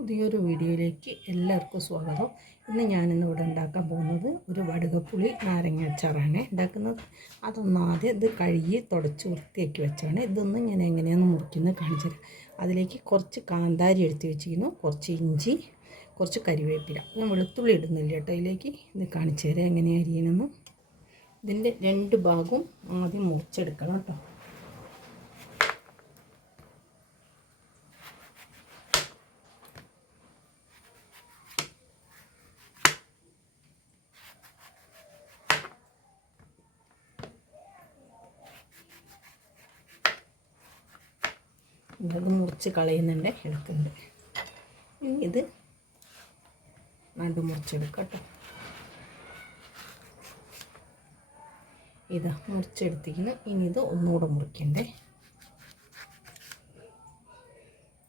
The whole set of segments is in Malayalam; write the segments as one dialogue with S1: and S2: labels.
S1: പുതിയൊരു വീഡിയോയിലേക്ക് എല്ലാവർക്കും സ്വാഗതം ഇന്ന് ഞാനിന്ന് ഇവിടെ ഉണ്ടാക്കാൻ പോകുന്നത് ഒരു വടുകപ്പുളി നാരങ്ങ അച്ചാറാണ് ഉണ്ടാക്കുന്നത് അതൊന്ന് ആദ്യം ഇത് കഴുകി തുടച്ച് വൃത്തിയാക്കി വെച്ചാണ് ഇതൊന്നും ഞാൻ എങ്ങനെയാണ് മുറിക്കുന്നത് കാണിച്ചു അതിലേക്ക് കുറച്ച് കാന്താരി എടുത്ത് വെച്ചിരിക്കുന്നു കുറച്ച് ഇഞ്ചി കുറച്ച് കരിവേപ്പില ഞാൻ വെളുത്തുള്ളി ഇടുന്നില്ല കേട്ടോ അതിലേക്ക് ഇത് കാണിച്ചു തരാം എങ്ങനെയാണ് അരിയണമെന്ന് ഇതിൻ്റെ രണ്ട് ഭാഗവും ആദ്യം മുറിച്ചെടുക്കണം കേട്ടോ ഇത് മുറിച്ച് കളയുന്നുണ്ട് ഇനി ഇത് നടു മുറിച്ചെടുക്കാം കേട്ടോ ഇതാ മുറിച്ചെടുത്തിരിക്കുന്നു ഇനി ഇത് ഒന്നുകൂടെ മുറിക്കണ്ടേ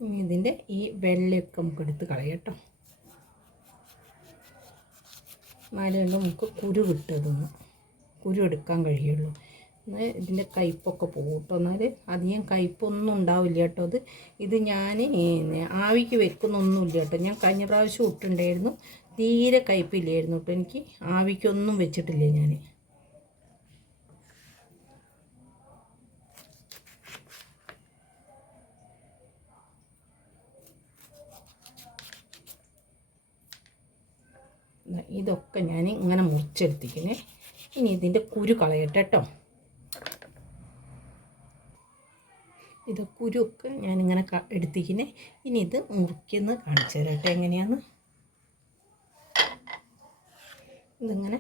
S1: ഇനി ഇതിൻ്റെ ഈ വെള്ളയൊക്കെ നമുക്ക് എടുത്ത് കളയട്ടോ നാല് നാലുകൊണ്ട് നമുക്ക് കുരു കിട്ടതൊന്നും കുരു എടുക്കാൻ കഴിയുള്ളൂ ഇതിൻ്റെ കയ്പൊക്കെ പോകും കേട്ടോ എന്നാൽ അധികം കയ്പൊന്നും ഉണ്ടാവില്ല കേട്ടോ അത് ഇത് ഞാൻ ആവിക്ക് ഇല്ല കേട്ടോ ഞാൻ കഴിഞ്ഞ പ്രാവശ്യം ഇട്ടുണ്ടായിരുന്നു തീരെ കയ്പില്ലായിരുന്നു കേട്ടോ എനിക്ക് ആവിക്കൊന്നും വെച്ചിട്ടില്ല ഞാൻ ഇതൊക്കെ ഞാൻ ഇങ്ങനെ മുറിച്ചെടുത്തിക്കുന്നേ ഇനി ഇതിൻ്റെ കുരു കളയട്ടെ കേട്ടോ ഇത് കുരുക്ക് ഞാനിങ്ങനെ എടുത്തിരിക്കുന്നത് ഇനി ഇത് മുറിക്കുന്ന കാണിച്ചു തരാട്ടെ എങ്ങനെയാണ് ഇതിങ്ങനെ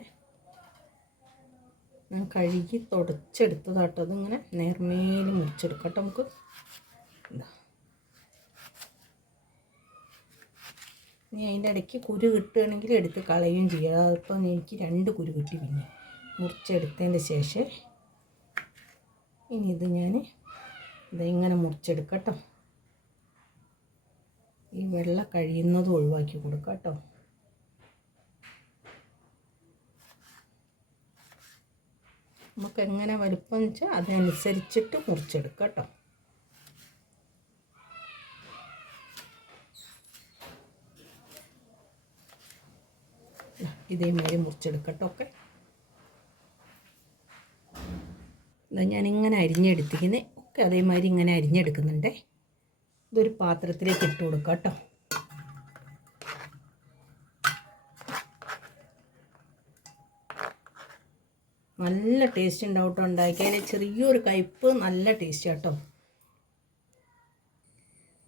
S1: ഞാൻ കഴുകി തുടച്ചെടുത്തതാട്ടോ അതിങ്ങനെ നേർമേൽ മുറിച്ചെടുക്കട്ടെ നമുക്ക് ഇനി അതിൻ്റെ ഇടയ്ക്ക് കുരു കിട്ടുകയാണെങ്കിൽ എടുത്ത് കളയുകയും ചെയ്യുക അതിപ്പം എനിക്ക് രണ്ട് കുരു കിട്ടി പിന്നെ മുറിച്ചെടുത്തതിൻ്റെ ശേഷം ഇനി ഇത് ഞാൻ ഇതിങ്ങനെ മുറിച്ചെടുക്കട്ടോ ഈ വെള്ള കഴിയുന്നത് ഒഴിവാക്കി കൊടുക്കട്ടോ നമുക്ക് എങ്ങനെ വലുപ്പം വെച്ചാൽ അതനുസരിച്ചിട്ട് മുറിച്ചെടുക്കട്ടോ ഇതേമാതിരി മുറിച്ചെടുക്കട്ടോ ഒക്കെ ഞാനിങ്ങനെ അരിഞ്ഞെടുത്തിരിക്കുന്നേ ഒക്കെ അതേമാതിരി ഇങ്ങനെ അരിഞ്ഞെടുക്കുന്നുണ്ട് ഇതൊരു പാത്രത്തിലേക്ക് ഇട്ട് കൊടുക്കാം കേട്ടോ നല്ല ടേസ്റ്റ് ഉണ്ടാവും കേട്ടോ ഉണ്ടാക്കി അതിന് ചെറിയൊരു കയ്പ് നല്ല ടേസ്റ്റ് കേട്ടോ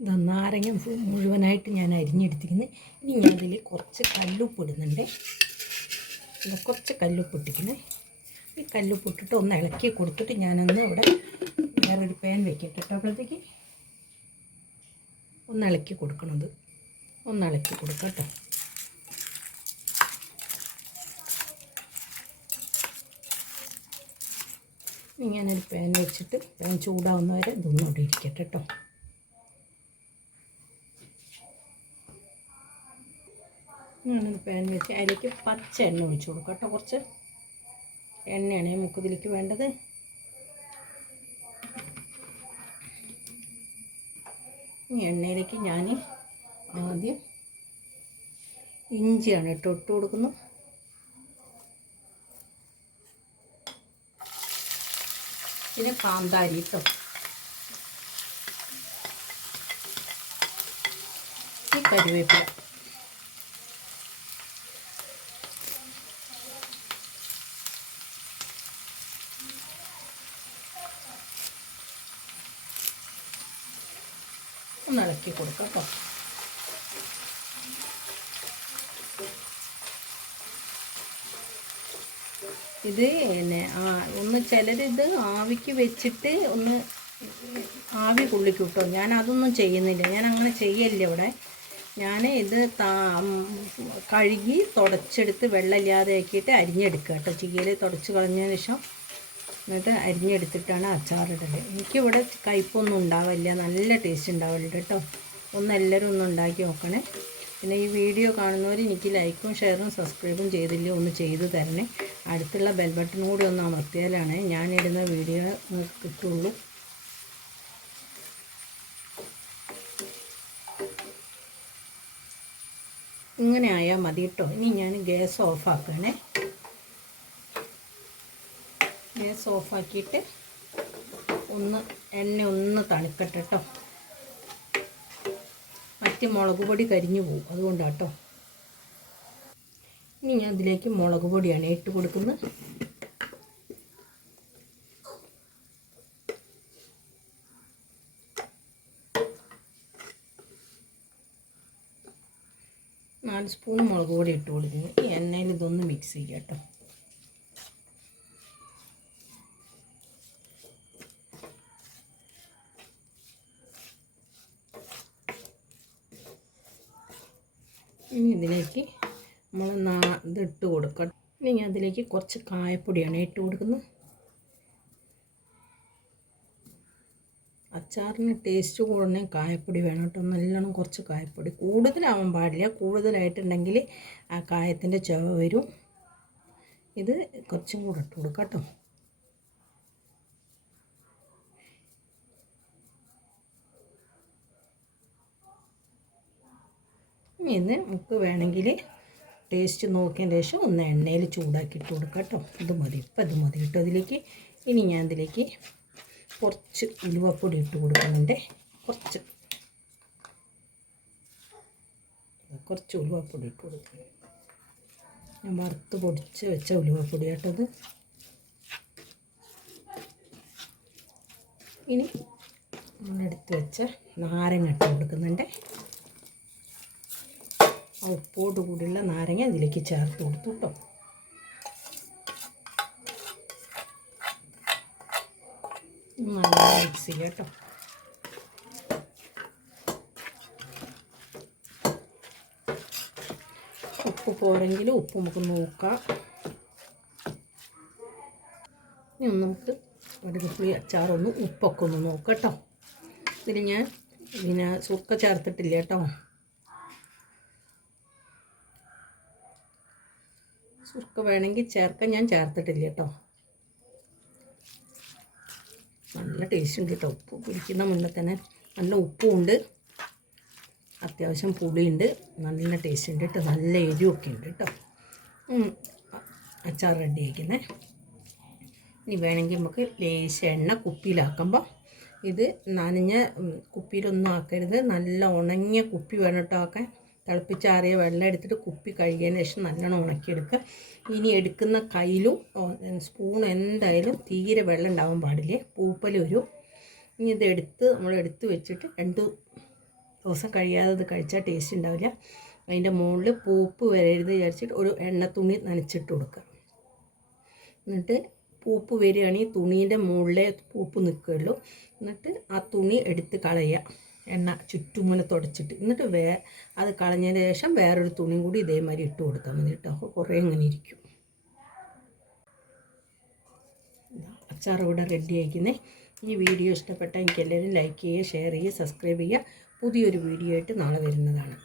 S1: ഇതാ നാരങ്ങ മുഴുവനായിട്ട് ഞാൻ അരിഞ്ഞെടുത്തിരിക്കുന്നത് ഇനി ഞാനതിൽ കുറച്ച് കല്ലുപ്പ് ഇടുന്നുണ്ട് കുറച്ച് കല്ലുപ്പ് ഇട്ടിരിക്കുന്നത് ഈ കല്ലുപ്പ് ഇട്ടിട്ട് ഒന്ന് ഇളക്കി കൊടുത്തിട്ട് ഞാനൊന്ന് ഇവിടെ വേറൊരു പാൻ വെക്കട്ടെ കേട്ടോ അപ്പോഴത്തേക്ക് ഒന്ന് ഇളക്കി കൊടുക്കണത് ഒന്ന് ഇളക്കി കൊടുക്കാം കേട്ടോ ഇങ്ങനൊരു പാൻ വെച്ചിട്ട് പാൻ ചൂടാവുന്ന വരെ ഇതൊന്നും ഇരിക്കട്ടെ കേട്ടോ ഇങ്ങനെ പാൻ വെച്ച് അതിലേക്ക് പച്ച എണ്ണ ഒഴിച്ച് കൊടുക്കാം കേട്ടോ കുറച്ച് എണ്ണയാണ് നമുക്കിതിലേക്ക് വേണ്ടത് ഈ എണ്ണയിലേക്ക് ഞാൻ ആദ്യം ഇഞ്ചിയാണ് ഇട്ട് ഇട്ട് കൊടുക്കുന്നു പിന്നെ കാന്താരി കേട്ടോ ഈ കരുവേപ്പില ഇളക്കി കൊടുക്കാം കേട്ടോ ഇത് പിന്നെ ഒന്ന് ചിലരിത് ആവിക്ക് വെച്ചിട്ട് ഒന്ന് ആവി കുള്ളിക്ക് കേട്ടോ ഞാൻ അതൊന്നും ചെയ്യുന്നില്ല ഞാൻ അങ്ങനെ ചെയ്യല്ല ഇവിടെ ഞാൻ ഇത് താ കഴുകി തുടച്ചെടുത്ത് വെള്ളമില്ലാതെ ആക്കിയിട്ട് അരിഞ്ഞെടുക്കുക കേട്ടോ ചീയൽ തുടച്ച് കളഞ്ഞതിന് ശേഷം എന്നിട്ട് അരിഞ്ഞെടുത്തിട്ടാണ് അച്ചാറിടൽ എനിക്കിവിടെ കയ്പൊന്നും ഉണ്ടാവില്ല നല്ല ടേസ്റ്റ് ഉണ്ടാവില്ല കേട്ടോ ഒന്ന് എല്ലാവരും ഒന്ന് ഉണ്ടാക്കി നോക്കണേ പിന്നെ ഈ വീഡിയോ കാണുന്നവർ എനിക്ക് ലൈക്കും ഷെയറും സബ്സ്ക്രൈബും ചെയ്തില്ലേ ഒന്ന് ചെയ്തു തരണേ അടുത്തുള്ള ബെൽ കൂടി ഒന്ന് അമർത്തിയാലാണ് ഞാനിടുന്ന വീഡിയോ കിട്ടുള്ളൂ ഇങ്ങനെ ആയാൽ മതി കേട്ടോ ഇനി ഞാൻ ഗ്യാസ് ഓഫാക്കണേ ഗ്യാസ് ഓഫാക്കിയിട്ട് ഒന്ന് എണ്ണ ഒന്ന് തണുക്കട്ടെ കേട്ടോ മറ്റ് മുളക് പൊടി കരിഞ്ഞു പോകും അതുകൊണ്ടാണ് കേട്ടോ ഇനി ഞാൻ അതിലേക്ക് മുളക് പൊടിയാണ് ഇട്ട് കൊടുക്കുന്നത് നാല് സ്പൂൺ മുളക് പൊടി ഇട്ട് കൊടുക്കുന്നു ഈ എണ്ണയിൽ ഇതൊന്ന് മിക്സ് ചെയ്യാം കേട്ടോ ഇനി ഇതിലേക്ക് നമ്മൾ നാ ഇതിട്ട് കൊടുക്കാം ഇനി അതിലേക്ക് കുറച്ച് കായപ്പൊടിയാണ് ഇട്ട് കൊടുക്കുന്നത് അച്ചാറിന് ടേസ്റ്റ് കൂടണേ കായപ്പൊടി വേണം കേട്ടോ നല്ലോണം കുറച്ച് കായപ്പൊടി കൂടുതലാവാൻ പാടില്ല കൂടുതലായിട്ടുണ്ടെങ്കിൽ ആ കായത്തിൻ്റെ ചുവ വരും ഇത് കുറച്ചും കൂടെ ഇട്ട് കൊടുക്കാം കേട്ടോ ഇന്ന് നമുക്ക് വേണമെങ്കിൽ ടേസ്റ്റ് നോക്കിയതിന് ശേഷം ഒന്ന് എണ്ണയിൽ ചൂടാക്കി ഇട്ട് കൊടുക്കാം കേട്ടോ ഇത് മതി ഇപ്പം ഇത് മതി കേട്ടോ അതിലേക്ക് ഇനി ഞാൻ ഇതിലേക്ക് കുറച്ച് ഉലുവപ്പൊടി ഇട്ട് കൊടുക്കുന്നുണ്ട് കുറച്ച് കുറച്ച് ഉലുവപ്പൊടി ഇട്ട് കൊടുക്കുന്നു ഞാൻ വറുത്ത് പൊടിച്ച് വെച്ച ഉലുവപ്പൊടി കേട്ടത് ഇനി നമ്മളെടുത്ത് വെച്ച നാരങ്ങ ഇട്ട് കൊടുക്കുന്നുണ്ട് ആ ഉപ്പോട്ട് കൂടിയുള്ള നാരങ്ങ ഇതിലേക്ക് ചേർത്ത് കൊടുത്തു കേട്ടോ നന്നായി മിക്സ് ചെയ്യുക കേട്ടോ ഉപ്പ് പോരെങ്കിൽ ഉപ്പ് നമുക്ക് നോക്കാം ഇനി ഒന്ന് നമുക്ക് ഒരു അച്ചാർ ഉപ്പൊക്കെ ഒന്ന് നോക്കാം കേട്ടോ ഇതിൽ ഞാൻ പിന്നെ സുർക്ക ചേർത്തിട്ടില്ല കേട്ടോ സുർക്ക് വേണമെങ്കിൽ ചേർക്കാൻ ഞാൻ ചേർത്തിട്ടില്ല കേട്ടോ നല്ല ടേസ്റ്റ് ഉണ്ട് കേട്ടോ ഉപ്പ് കുടിക്കുന്ന മുന്നേ തന്നെ നല്ല ഉപ്പുമുണ്ട് അത്യാവശ്യം പുളിയുണ്ട് നല്ല ടേസ്റ്റ് ഉണ്ട് കേട്ടോ നല്ല എരിവൊക്കെ ഉണ്ട് കേട്ടോ അച്ചാർ റെഡി ആക്കുന്നേ ഇനി വേണമെങ്കിൽ നമുക്ക് ലേശ എണ്ണ കുപ്പിയിലാക്കുമ്പോൾ ഇത് നനഞ്ഞ കുപ്പിയിലൊന്നും ആക്കരുത് നല്ല ഉണങ്ങിയ കുപ്പി വേണം കേട്ടോ ആക്കാൻ തിളപ്പിച്ചാറിയ വെള്ളം എടുത്തിട്ട് കുപ്പി കഴുകിയതിന് ശേഷം നല്ലോണം ഉണക്കിയെടുക്കുക ഇനി എടുക്കുന്ന കയ്യിലും സ്പൂൺ എന്തായാലും തീരെ വെള്ളം ഉണ്ടാവാൻ പാടില്ലേ പൂപ്പൽ വരും ഇനി ഇത് എടുത്ത് നമ്മൾ എടുത്ത് വെച്ചിട്ട് രണ്ട് ദിവസം കഴിയാതെ ഇത് കഴിച്ചാൽ ടേസ്റ്റ് ഉണ്ടാവില്ല അതിൻ്റെ മുകളിൽ പൂപ്പ് വരരുത് വിചാരിച്ചിട്ട് ഒരു എണ്ണ തുണി നനച്ചിട്ട് കൊടുക്കുക എന്നിട്ട് പൂപ്പ് വരികയാണെങ്കിൽ തുണീൻ്റെ മുകളിലെ പൂപ്പ് നിൽക്കുകയുള്ളൂ എന്നിട്ട് ആ തുണി എടുത്ത് കളയുക എണ്ണ ചുറ്റുമുനെ തുടച്ചിട്ട് എന്നിട്ട് വേ അത് കളഞ്ഞതിന് ശേഷം വേറൊരു തുണിയും കൂടി ഇതേമാതിരി ഇട്ട് കൊടുത്താൽ മതി കേട്ടോ അപ്പോൾ കുറേ അങ്ങനെ ഇരിക്കും അച്ചാർ ഇവിടെ റെഡി ആയിക്കുന്നേ ഈ വീഡിയോ ഇഷ്ടപ്പെട്ടാൽ എനിക്ക് എല്ലാവരും ലൈക്ക് ചെയ്യുക ഷെയർ ചെയ്യുക സബ്സ്ക്രൈബ് ചെയ്യുക പുതിയൊരു വീഡിയോ ആയിട്ട് നാളെ വരുന്നതാണ്